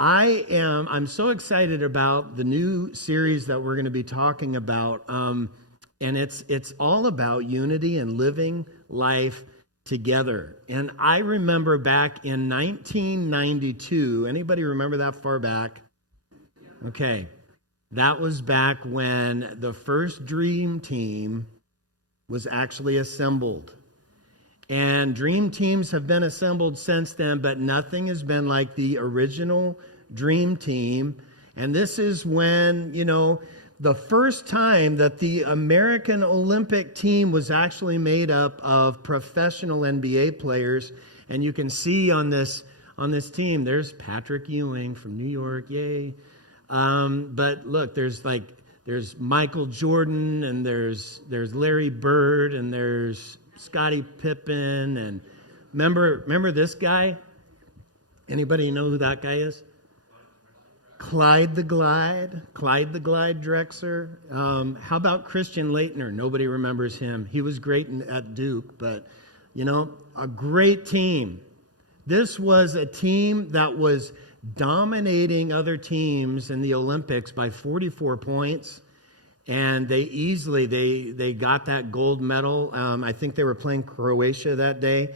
I'm so excited about the new series that we're going to be talking about. And it's all about unity and living life together. And I remember back in 1992, anybody remember that far back? Okay. That was back when the first Dream Team was actually assembled. And dream teams have been assembled since then, but nothing has been like the original Dream Team. And this is when, the first time that the American Olympic team was actually made up of professional NBA players. And you can see on this team, there's Patrick Ewing from New York, yay. But look, there's Michael Jordan, and there's Larry Bird, and there's Scottie Pippen, and remember this guy? Anybody know who that guy is? Clyde the Glide Drexler. How about Christian Laettner? Nobody remembers him. He was great at Duke, but a great team. This was a team that was dominating other teams in the Olympics by 44 points. And they easily, they got that gold medal. I think they were playing Croatia that day.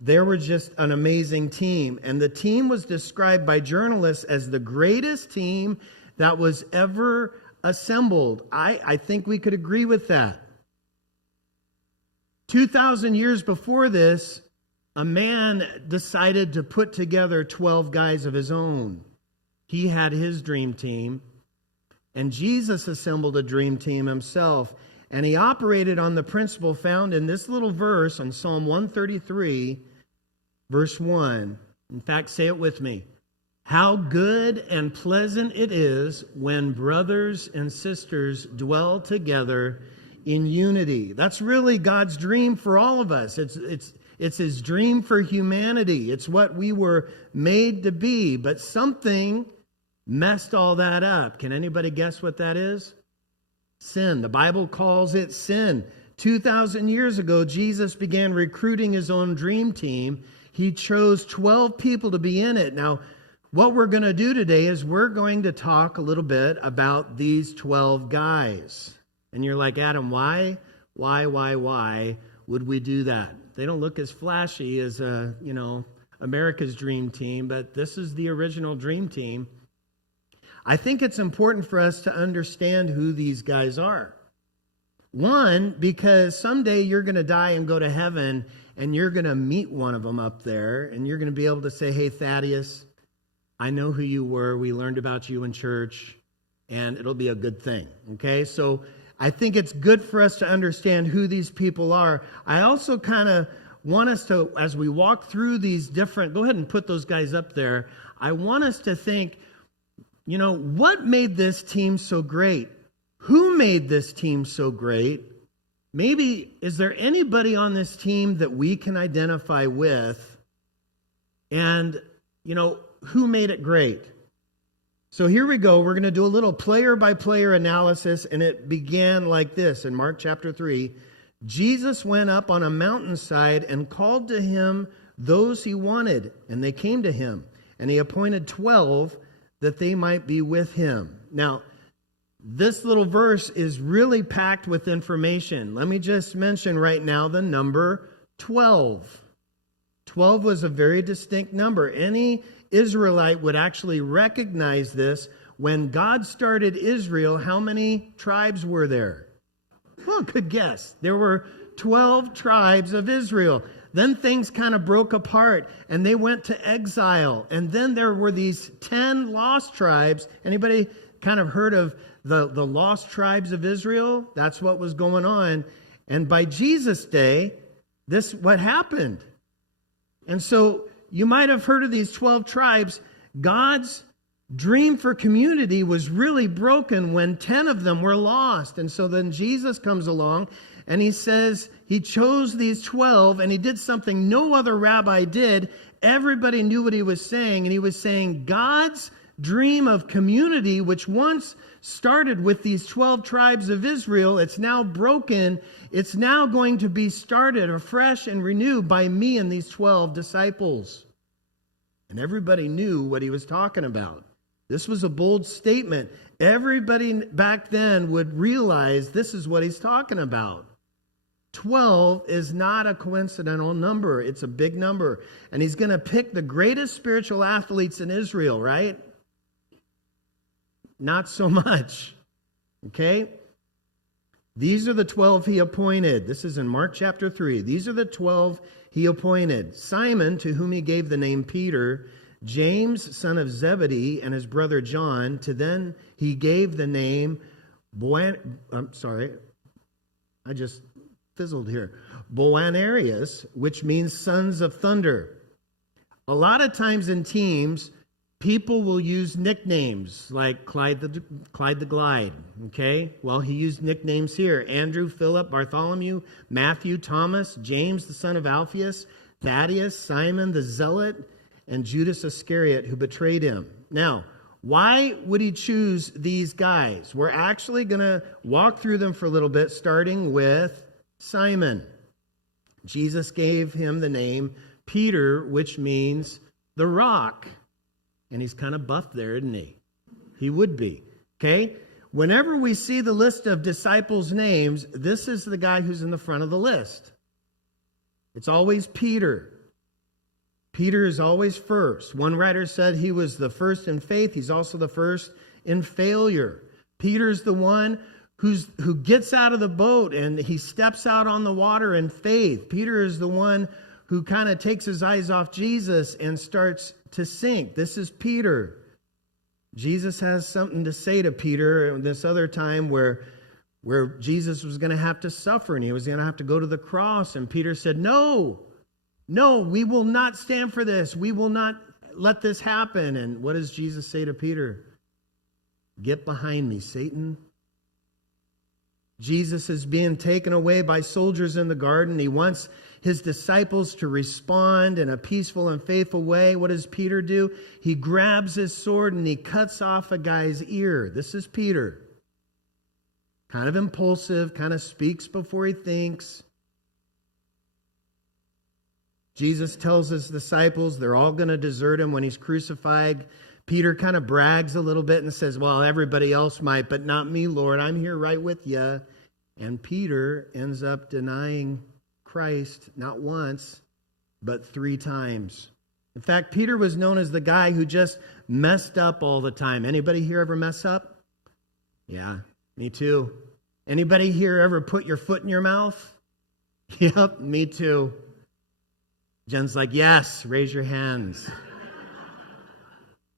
They were just an amazing team. And the team was described by journalists as the greatest team that was ever assembled. I think we could agree with that. 2,000 years before this, a man decided to put together 12 guys of his own. He had his dream team. And Jesus assembled a dream team himself, and he operated on the principle found in this little verse on Psalm 133, verse 1. In fact, say it with me. How good and pleasant it is when brothers and sisters dwell together in unity. That's really God's dream for all of us. It's his dream for humanity. It's what we were made to be, but something messed all that up. Can anybody guess what that is? Sin. The Bible calls it sin. 2,000 years ago, Jesus began recruiting his own dream team. He chose 12 people to be in it. Now, what we're going to do today is we're going to talk a little bit about these 12 guys. And you're like, Adam, why would we do that? They don't look as flashy as, America's dream team, but this is the original dream team. I think it's important for us to understand who these guys are. One, because someday you're going to die and go to heaven, and you're going to meet one of them up there, and you're going to be able to say, hey, Thaddeus, I know who you were. We learned about you in church, and it'll be a good thing, okay? So I think it's good for us to understand who these people are. I also kind of want us to, as we walk through these different, go ahead and put those guys up there. I want us to think, what made this team so great? Who made this team so great? Maybe, is there anybody on this team that we can identify with? And, who made it great? So here we go. We're going to do a little player-by-player analysis, and it began like this in Mark chapter 3. Jesus went up on a mountainside and called to him those he wanted, and they came to him. And he appointed 12 that they might be with him. Now, this little verse is really packed with information. Let me just mention right now the number 12. 12 was a very distinct number. Any Israelite would actually recognize this. When God started Israel, how many tribes were there? Well, good guess. There were 12 tribes of Israel. Then things kind of broke apart and they went to exile. And then there were these 10 lost tribes. Anybody kind of heard of the lost tribes of Israel? That's what was going on. And by Jesus' day, what happened. And so you might have heard of these 12 tribes. God's dream for community was really broken when 10 of them were lost. And so then Jesus comes along and he says he chose these 12 and he did something no other rabbi did. Everybody knew what he was saying. And he was saying God's dream of community, which once started with these 12 tribes of Israel, it's now broken. It's now going to be started afresh and renewed by me and these 12 disciples. And everybody knew what he was talking about. This was a bold statement. Everybody back then would realize this is what he's talking about. 12 is not a coincidental number. It's a big number. And he's going to pick the greatest spiritual athletes in Israel, right? Not so much. Okay? These are the 12 he appointed. This is in Mark chapter 3. These are the 12 he appointed. Simon, to whom he gave the name Peter, James, son of Zebedee, and his brother John. To them he gave the name Boanerges, which means sons of thunder. A lot of times in teams, people will use nicknames like Clyde the Glide, okay? Well, he used nicknames here. Andrew, Philip, Bartholomew, Matthew, Thomas, James, the son of Alphaeus, Thaddeus, Simon the Zealot, and Judas Iscariot, who betrayed him. Now, why would he choose these guys? We're actually going to walk through them for a little bit, starting with Simon. Jesus gave him the name Peter, which means the rock. And he's kind of buff there, isn't he? He would be. Okay? Whenever we see the list of disciples' names, this is the guy who's in the front of the list. It's always Peter. Peter is always first. One writer said he was the first in faith. He's also the first in failure. Peter's the one who gets out of the boat and he steps out on the water in faith. Peter is the one who kind of takes his eyes off Jesus and starts to sink. This is Peter. Jesus has something to say to Peter this other time where Jesus was going to have to suffer and he was going to have to go to the cross. And Peter said, no, we will not stand for this. We will not let this happen. And what does Jesus say to Peter? Get behind me, Satan. Jesus is being taken away by soldiers in the garden. He wants his disciples to respond in a peaceful and faithful way. What does Peter do? He grabs his sword and he cuts off a guy's ear. This is Peter. Kind of impulsive, kind of speaks before he thinks. Jesus tells his disciples they're all going to desert him when he's crucified. Peter kind of brags a little bit and says, well, everybody else might, but not me, Lord. I'm here right with you. And Peter ends up denying Christ not once, but 3 times. In fact, Peter was known as the guy who just messed up all the time. Anybody here ever mess up? Yeah, me too. Anybody here ever put your foot in your mouth? Yep, me too. Jen's like, yes, raise your hands.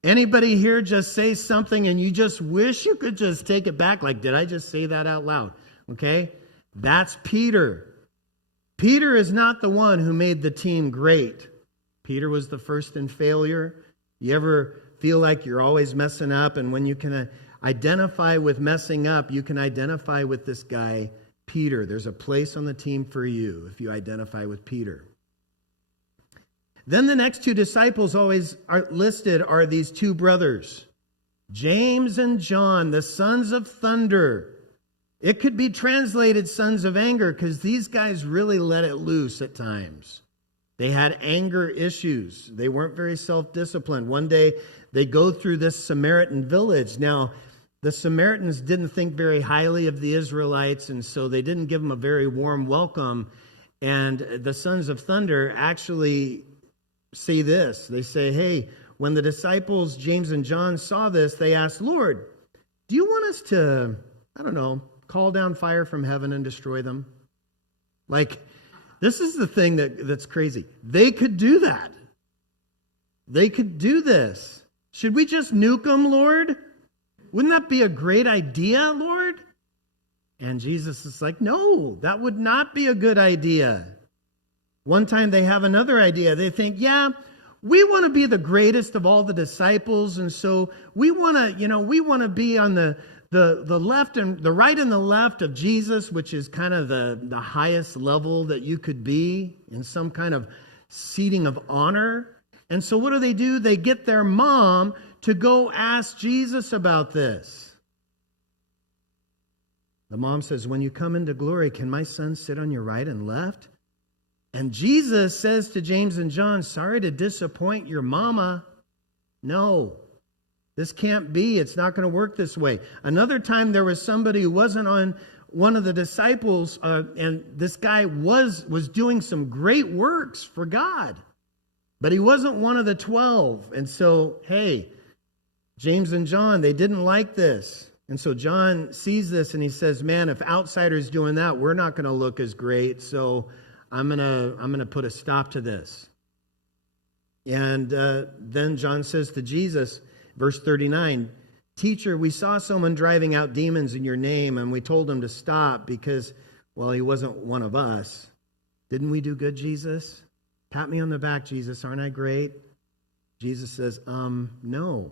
Anybody here just say something and you just wish you could just take it back? Like, did I just say that out loud? Okay? That's Peter. Peter is not the one who made the team great. Peter was the first in failure. You ever feel like you're always messing up? And when you can identify with messing up, you can identify with this guy, Peter. There's a place on the team for you if you identify with Peter. Then the next 2 disciples always are listed are these 2 brothers, James and John, the sons of thunder. It could be translated sons of anger because these guys really let it loose at times. They had anger issues. They weren't very self-disciplined. One day they go through this Samaritan village. Now, the Samaritans didn't think very highly of the Israelites, and so they didn't give them a very warm welcome. And the sons of thunder actually say this. They say, hey, when the disciples, James and John, saw this, they asked, Lord, do you want us to, call down fire from heaven and destroy them? Like, this is the thing that's crazy. They could do that. They could do this. Should we just nuke them, Lord? Wouldn't that be a great idea, Lord? And Jesus is like, no, that would not be a good idea. One time they have another idea. They think, we want to be the greatest of all the disciples, and so we want to be on the left and the right and the left of Jesus, which is kind of the highest level that you could be in some kind of seating of honor. And so what do? They get their mom to go ask Jesus about this. The mom says, when you come into glory, can my son sit on your right and left? And Jesus says to James and John, sorry to disappoint your mama. No, this can't be. It's not going to work this way. Another time there was somebody who wasn't on one of the disciples, and this guy was doing some great works for God, but he wasn't one of the 12. And so, hey, James and John, they didn't like this. And so John sees this and he says, man, if outsiders doing that, we're not going to look as great. So I'm gonna put a stop to this. And then John says to Jesus, verse 39, teacher, we saw someone driving out demons in your name, and we told him to stop because, well, he wasn't one of us. Didn't we do good, Jesus? Pat me on the back, Jesus. Aren't I great? Jesus says, no.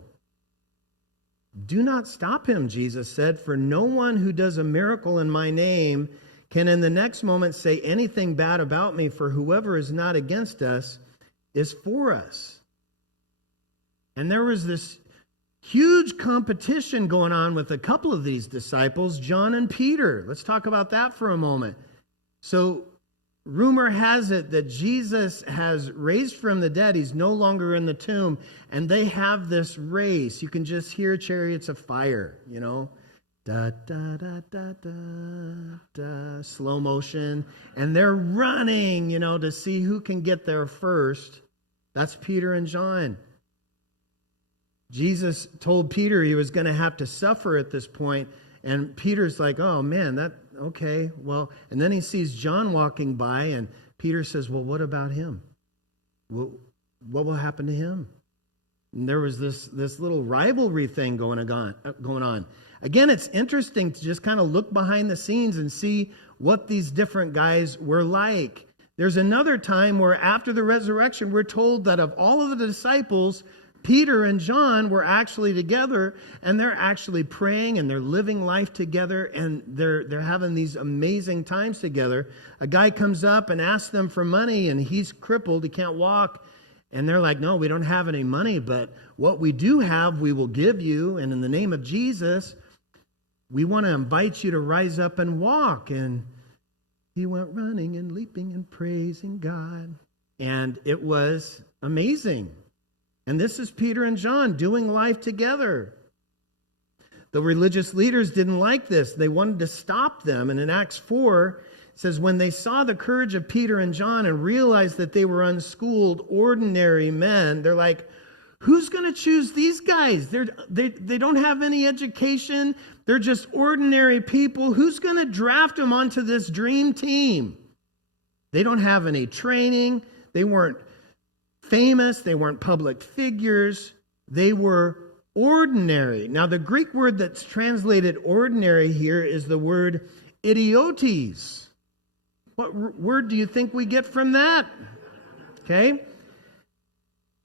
Do not stop him, Jesus said, for no one who does a miracle in my name can in the next moment say anything bad about me, for whoever is not against us is for us. And there was this huge competition going on with a couple of these disciples, John and Peter. Let's talk about that for a moment. So rumor has it that Jesus has raised from the dead. He's no longer in the tomb. And they have this race. You can just hear chariots of fire, you know. Da, da, da, da, da, da, slow motion. And they're running, you know, to see who can get there first. That's Peter and John. Jesus told Peter he was going to have to suffer at this point. And Peter's like, oh man, okay, well, and then he sees John walking by, and Peter says, well, what about him? What will happen to him? And there was this little rivalry thing going on. Again, it's interesting to just kind of look behind the scenes and see what these different guys were like. There's another time where after the resurrection, we're told that of all of the disciples, Peter and John were actually together, and they're actually praying and they're living life together, and they're having these amazing times together. A guy comes up and asks them for money, and he's crippled, he can't walk. And they're like, no, we don't have any money, but what we do have, we will give you. And in the name of Jesus, we want to invite you to rise up and walk. And he went running and leaping and praising God. And it was amazing. And this is Peter and John doing life together. The religious leaders didn't like this. They wanted to stop them. And in Acts 4, it says, when they saw the courage of Peter and John and realized that they were unschooled, ordinary men, they're like, who's going to choose these guys? They don't have any education. They're just ordinary people. Who's going to draft them onto this dream team? They don't have any training. They weren't famous. They weren't public figures. They were ordinary. Now, the Greek word that's translated ordinary here is the word idiotes. What word do you think we get from that? Okay.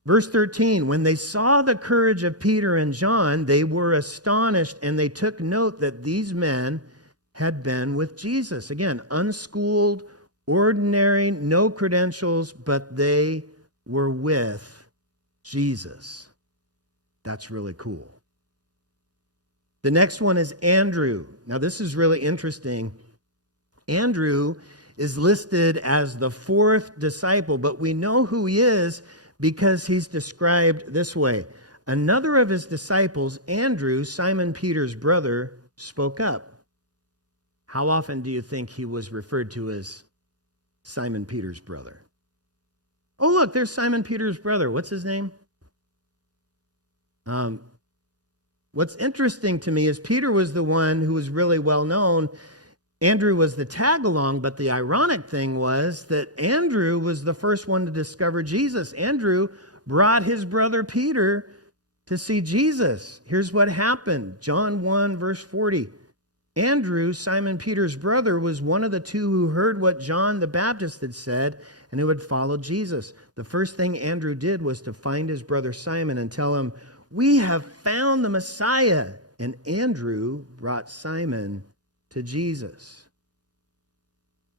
Verse 13, when they saw the courage of Peter and John, they were astonished, and they took note that these men had been with Jesus. Again, unschooled, ordinary, no credentials, but they were with Jesus. That's really cool. The next one is Andrew. Now, this is really interesting. Andrew is listed as the fourth disciple, but we know who he is because he's described this way. Another of his disciples, Andrew, Simon Peter's brother, spoke up. How often do you think he was referred to as Simon Peter's brother? Oh, look, there's Simon Peter's brother. What's his name? What's interesting to me is Peter was the one who was really well known. Andrew was the tag-along, but the ironic thing was that Andrew was the first one to discover Jesus. Andrew brought his brother Peter to see Jesus. Here's what happened. John 1, verse 40. Andrew, Simon Peter's brother, was one of the two who heard what John the Baptist had said and who had followed Jesus. The first thing Andrew did was to find his brother Simon and tell him, we have found the Messiah. And Andrew brought Simon to Jesus.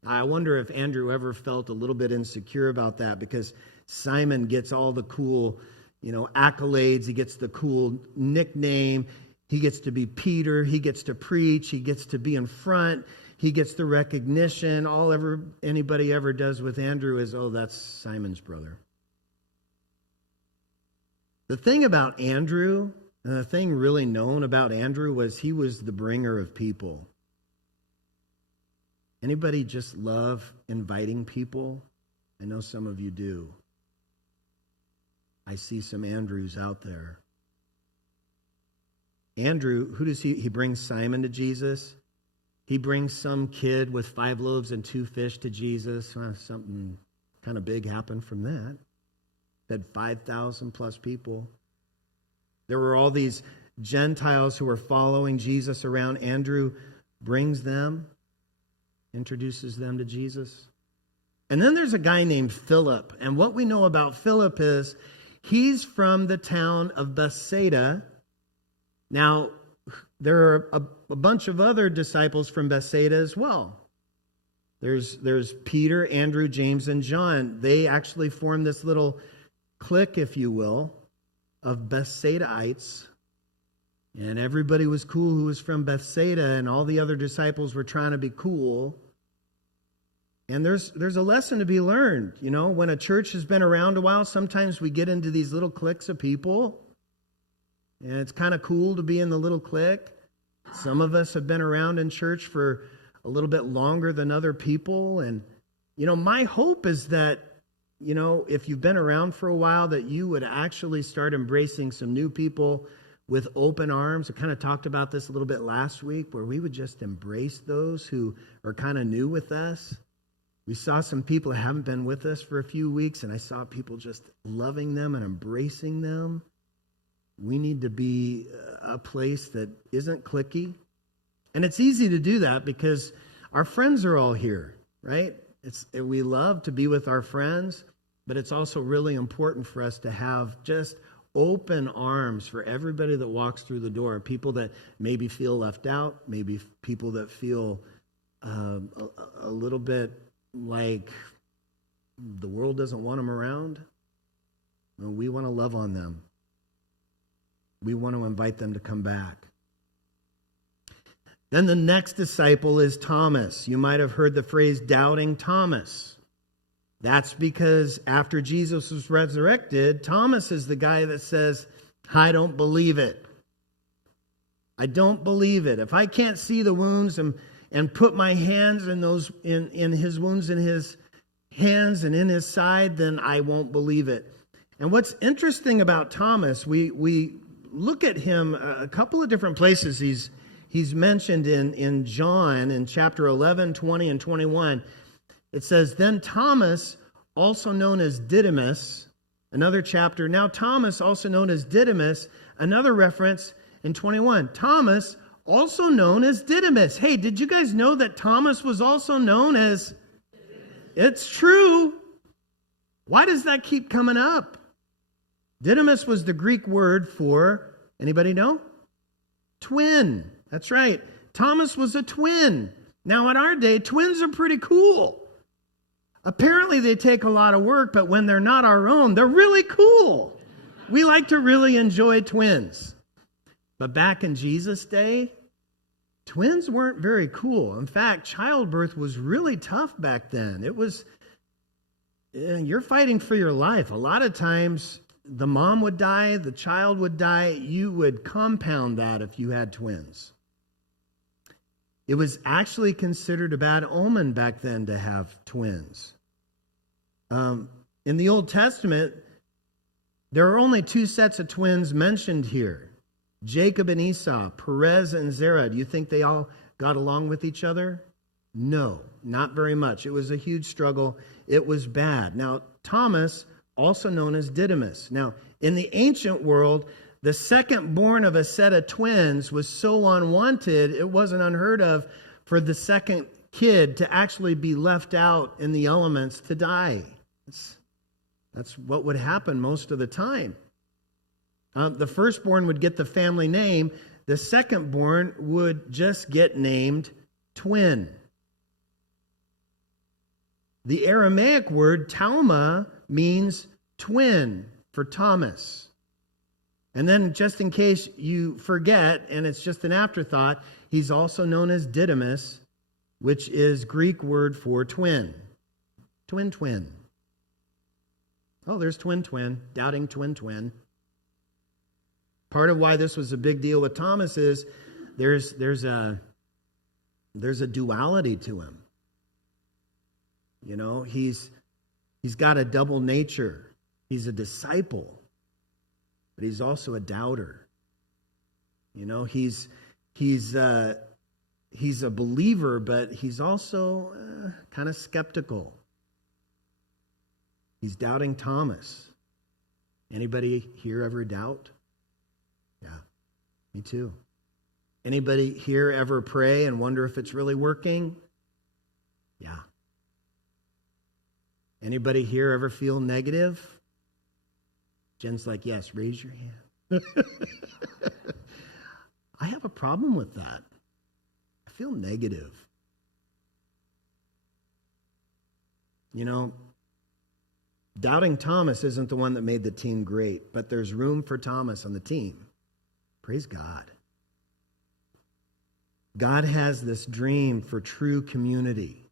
I wonder if Andrew ever felt a little bit insecure about that, because Simon gets all the cool, accolades. He gets the cool nickname. He gets to be Peter. He gets to preach. He gets to be in front. he gets the recognition. Anybody ever does with Andrew is, oh, that's Simon's brother. The thing about Andrew, and the thing really known about Andrew, was he was the bringer of people. Anybody just love inviting people? I know some of you do. I see some Andrews out there. Andrew, who does he brings Simon to Jesus. He brings some kid with 5 loaves and 2 fish to Jesus. Something kind of big happened from that. Fed 5,000 plus people. There were all these Gentiles who were following Jesus around. Andrew brings them, introduces them to Jesus. And then there's a guy named Philip. And what we know about Philip is he's from the town of Bethsaida. Now, there are a bunch of other disciples from Bethsaida as well. There's Peter, Andrew, James, and John. They actually form this little clique, if you will, of Bethsaidaites. And everybody was cool who was from Bethsaida, and all the other disciples were trying to be cool. And there's a lesson to be learned. You know, when a church has been around a while, sometimes we get into these little cliques of people. And it's kind of cool to be in the little clique. Some of us have been around in church for a little bit longer than other people. And, you know, my hope is that, you know, if you've been around for a while, that you would actually start embracing some new people with open arms. I kind of talked about this a little bit last week, where we would just embrace those who are kind of new with us. We saw some people who haven't been with us for a few weeks, and I saw people just loving them and embracing them. We need to be a place that isn't cliquey. And it's easy to do that because our friends are all here, right? We love to be with our friends, but it's also really important for us to have just open arms for everybody that walks through the door. People that maybe feel left out, maybe people that feel a little bit like the world doesn't want them around. No, we want to love on them. We want to invite them to come back. Then the next disciple is Thomas. You might have heard the phrase doubting Thomas. That's because after Jesus was resurrected, Thomas is the guy that says, I don't believe it. I don't believe it. If I can't see the wounds and put my hands in those in his wounds in his hands and in his side, then I won't believe it. And what's interesting about Thomas, we look at him a couple of different places. He's mentioned in John in chapter 11, 20, and 21. It says, then Thomas, also known as Didymus, another chapter. Now Thomas, also known as Didymus, another reference in 21. Thomas, also known as Didymus. Hey, did you guys know that Thomas was also known as? It's true. Why does that keep coming up? Didymus was the Greek word for, anybody know? Twin. That's right. Thomas was a twin. Now in our day, twins are pretty cool. Apparently they take a lot of work, but when they're not our own, they're really cool. We like to really enjoy twins. But back in Jesus' day, twins weren't very cool. In fact, childbirth was really tough back then. It was, you're fighting for your life. A lot of times, the mom would die, the child would die. You would compound that if you had twins. It was actually considered a bad omen back then to have twins. In the Old Testament, there are only 2 sets of twins mentioned here. Jacob and Esau, Perez and Zerah. Do you think they all got along with each other? No, not very much. It was a huge struggle. It was bad. Now, Thomas, also known as Didymus. Now, in the ancient world, the second born of a set of twins was so unwanted, it wasn't unheard of for the second kid to actually be left out in the elements to die. That's what would happen most of the time. The firstborn would get the family name. The secondborn would just get named twin. The Aramaic word Talma means twin for Thomas. And then just in case you forget, and it's just an afterthought, he's also known as Didymus. which is Greek word for twin. Twin, twin. Oh, there's twin, twin. Doubting twin, twin. Part of why this was a big deal with Thomas is there's a duality to him. You know, he's got a double nature. He's a disciple, but he's also a doubter. You know, he's a believer, but he's also kind of skeptical. He's doubting Thomas. Anybody here ever doubt? Yeah, me too. Anybody here ever pray and wonder if it's really working? Yeah. Anybody here ever feel negative? Jen's like, yes, raise your hand. I have a problem with that. I feel negative. You know, doubting Thomas isn't the one that made the team great, but there's room for Thomas on the team. Praise God. God has this dream for true community.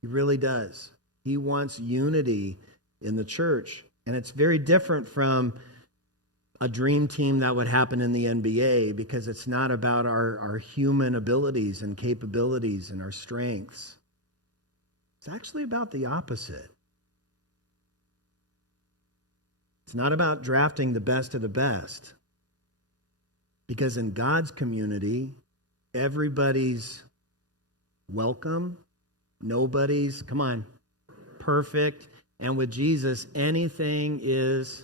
He really does. He wants unity in the church. And it's very different from a dream team that would happen in the NBA, because it's not about our human abilities and capabilities and our strengths. It's actually about the opposite. It's not about drafting the best of the best. Because in God's community, everybody's welcome. Nobody's, come on, perfect. And with Jesus, anything is,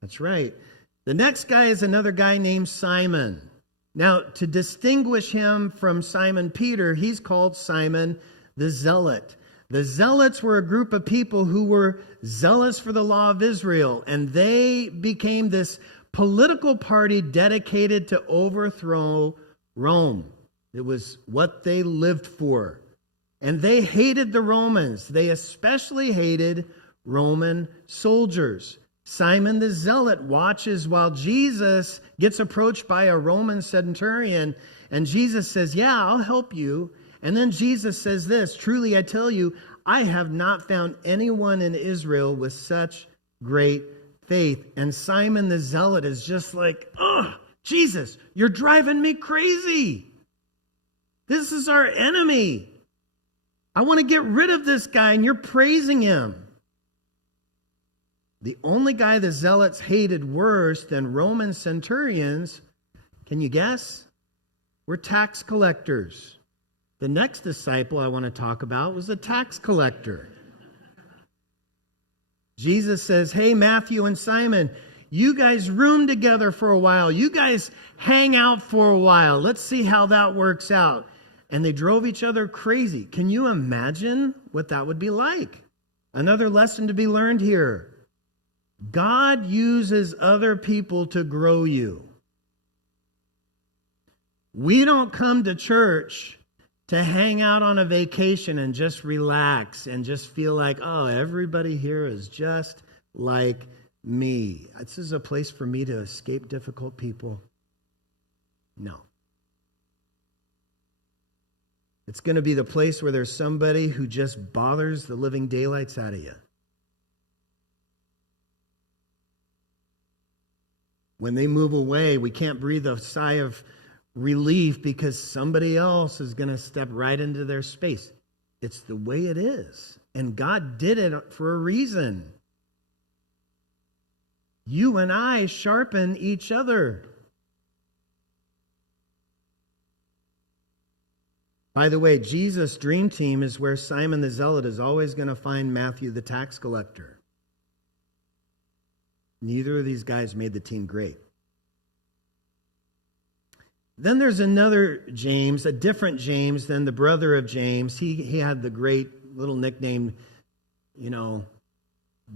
that's right. The next guy is another guy named Simon. Now, to distinguish him from Simon Peter, he's called Simon the Zealot. The Zealots were a group of people who were zealous for the law of Israel, and they became this political party dedicated to overthrow Rome. It was what they lived for. And they hated the Romans. They especially hated Roman soldiers. Simon the Zealot watches while Jesus gets approached by a Roman centurion, and Jesus says, yeah, I'll help you. And then Jesus says this, truly I tell you, I have not found anyone in Israel with such great faith. And Simon the Zealot is just like, oh, Jesus, you're driving me crazy. This is our enemy. I want to get rid of this guy, and you're praising him. The only guy the Zealots hated worse than Roman centurions, can you guess? Were tax collectors. The next disciple I want to talk about was a tax collector. Jesus says, hey, Matthew and Simon, you guys room together for a while. You guys hang out for a while. Let's see how that works out. And they drove each other crazy. Can you imagine what that would be like? Another lesson to be learned here. God uses other people to grow you. We don't come to church to hang out on a vacation and just relax and just feel like, oh, everybody here is just like me. This is a place for me to escape difficult people. No. It's going to be the place where there's somebody who just bothers the living daylights out of you. When they move away, we can't breathe a sigh of relief because somebody else is going to step right into their space. It's the way it is. And God did it for a reason. You and I sharpen each other. By the way, Jesus' dream team is where Simon the Zealot is always going to find Matthew the tax collector. Neither of these guys made the team great. Then there's another James, a different James than the brother of James. He had the great little nickname,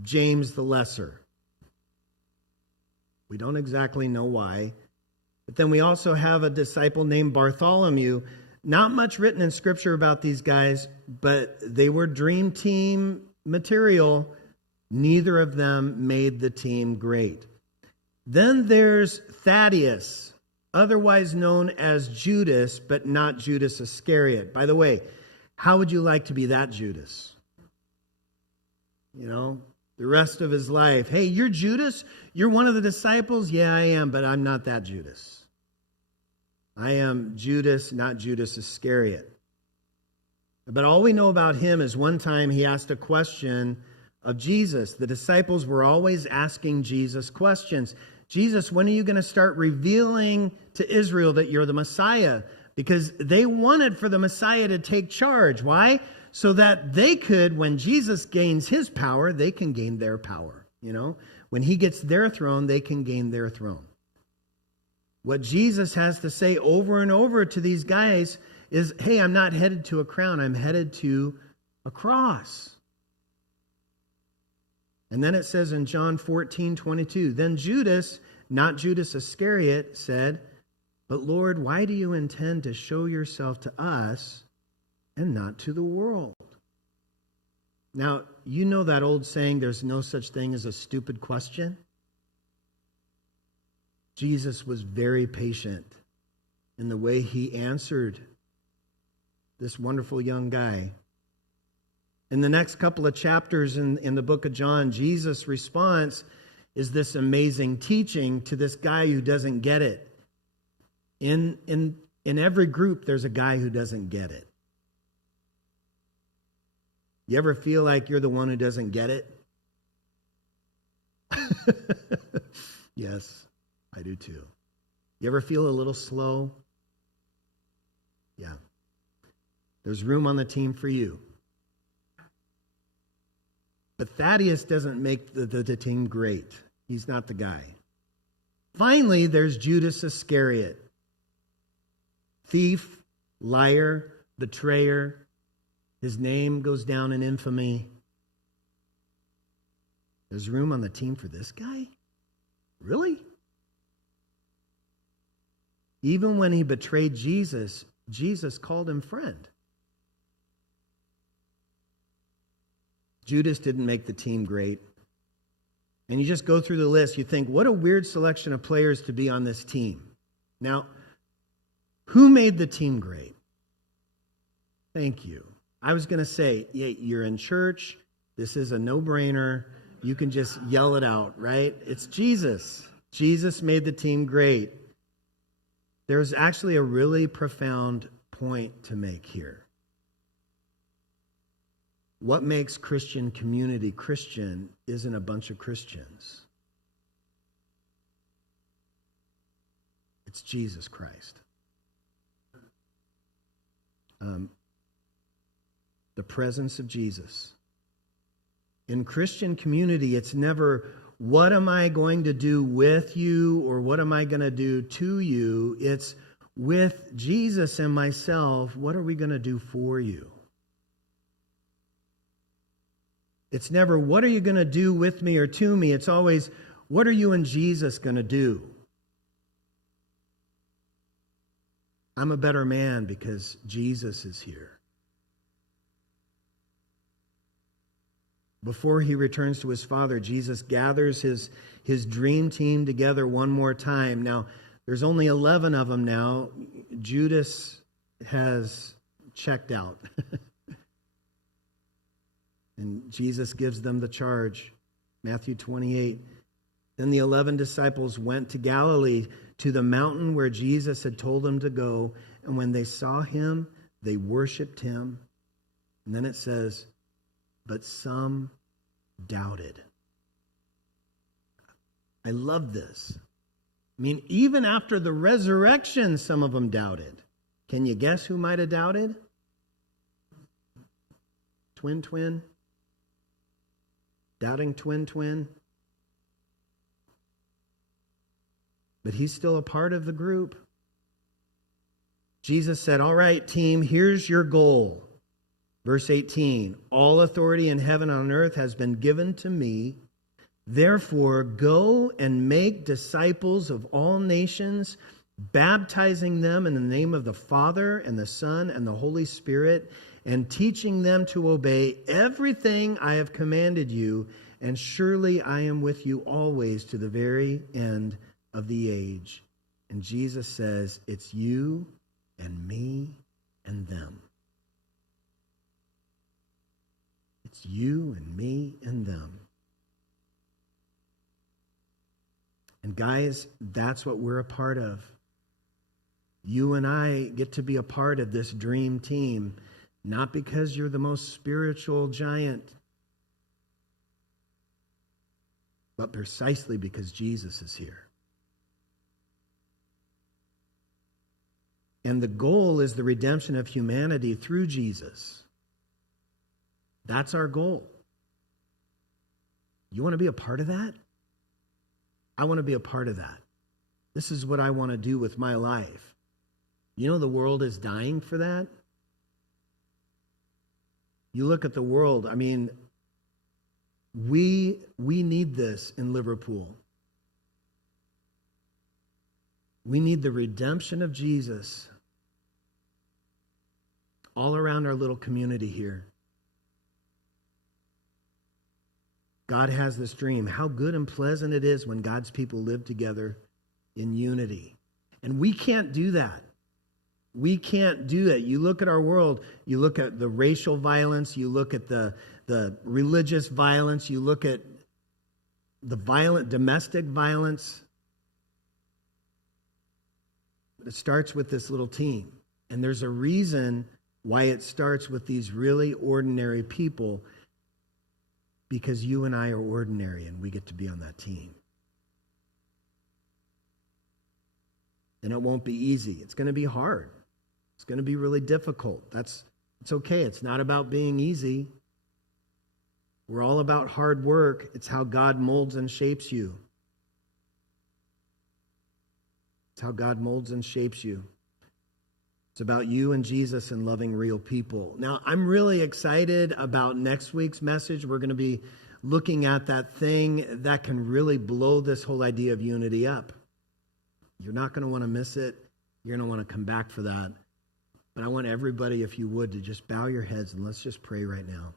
James the Lesser. We don't exactly know why. But then we also have a disciple named Bartholomew. Not much written in Scripture about these guys, but they were dream team material. Neither of them made the team great. Then there's Thaddeus, otherwise known as Judas, but not Judas Iscariot. By the way, how would you like to be that Judas? You know, the rest of his life. Hey, you're Judas? You're one of the disciples? Yeah, I am, but I'm not that Judas. I am Judas, not Judas Iscariot. But all we know about him is one time he asked a question of Jesus. The disciples were always asking Jesus questions. Jesus, when are you going to start revealing to Israel that you're the Messiah? Because they wanted for the Messiah to take charge. Why? So that they could, when Jesus gains his power, they can gain their power. You know, when he gets their throne, they can gain their throne. What Jesus has to say over and over to these guys is, hey, I'm not headed to a crown, I'm headed to a cross. And then it says in John 14:22, then Judas, not Judas Iscariot, said, but Lord, why do you intend to show yourself to us and not to the world? Now, you know that old saying, there's no such thing as a stupid question? Jesus was very patient in the way he answered this wonderful young guy. In the next couple of chapters in the book of John, Jesus' response is this amazing teaching to this guy who doesn't get it. In every group, there's a guy who doesn't get it. You ever feel like you're the one who doesn't get it? Yes, I do too. You ever feel a little slow? Yeah. There's room on the team for you. But Thaddeus doesn't make the team great. He's not the guy. Finally, there's Judas Iscariot. Thief, liar, betrayer. His name goes down in infamy. There's room on the team for this guy? Really? Even when he betrayed Jesus, Jesus called him friend. Judas didn't make the team great. And you just go through the list, you think, what a weird selection of players to be on this team. Now, who made the team great? Thank you. I was going to say, yeah, you're in church. This is a no-brainer. You can just yell it out, right? It's Jesus. Jesus made the team great. There's actually a really profound point to make here. What makes Christian community Christian isn't a bunch of Christians. It's Jesus Christ. The presence of Jesus. In Christian community, it's never, what am I going to do with you or what am I going to do to you? It's with Jesus and myself, what are we going to do for you? It's never, what are you going to do with me or to me? It's always, what are you and Jesus going to do? I'm a better man because Jesus is here. Before he returns to his Father, Jesus gathers his dream team together one more time. Now, there's only 11 of them now. Judas has checked out. And Jesus gives them the charge. Matthew 28. Then the 11 disciples went to Galilee, to the mountain where Jesus had told them to go. And when they saw him, they worshiped him. And then it says, but some doubted. I love this. I mean, even after the resurrection, some of them doubted. Can you guess who might have doubted? Twin? Doubting twin? But he's still a part of the group. Jesus said, all right, team, here's your goal. Verse 18, all authority in heaven and on earth has been given to me. Therefore, go and make disciples of all nations, baptizing them in the name of the Father and the Son and the Holy Spirit, and teaching them to obey everything I have commanded you. And surely I am with you always to the very end of the age. And Jesus says, it's you and me and them. It's you and me and them. And guys, that's what we're a part of. You and I get to be a part of this dream team, not because you're the most spiritual giant, but precisely because Jesus is here. And the goal is the redemption of humanity through Jesus. That's our goal. You want to be a part of that? I want to be a part of that. This is what I want to do with my life. You know, the world is dying for that. You look at the world, I mean, we need this in Liverpool. We need the redemption of Jesus all around our little community here. God has this dream. How good and pleasant it is when God's people live together in unity. And we can't do that. We can't do that. You look at our world, you look at the racial violence, you look at the religious violence, you look at the violent domestic violence. It starts with this little team. And there's a reason why it starts with these really ordinary people, because you and I are ordinary and we get to be on that team. And it won't be easy. It's going to be hard. It's going to be really difficult. It's okay. It's not about being easy. We're all about hard work. It's how God molds and shapes you. It's how God molds and shapes you. It's about you and Jesus and loving real people. Now, I'm really excited about next week's message. We're going to be looking at that thing that can really blow this whole idea of unity up. You're not going to want to miss it. You're going to want to come back for that. But I want everybody, if you would, to just bow your heads and let's just pray right now.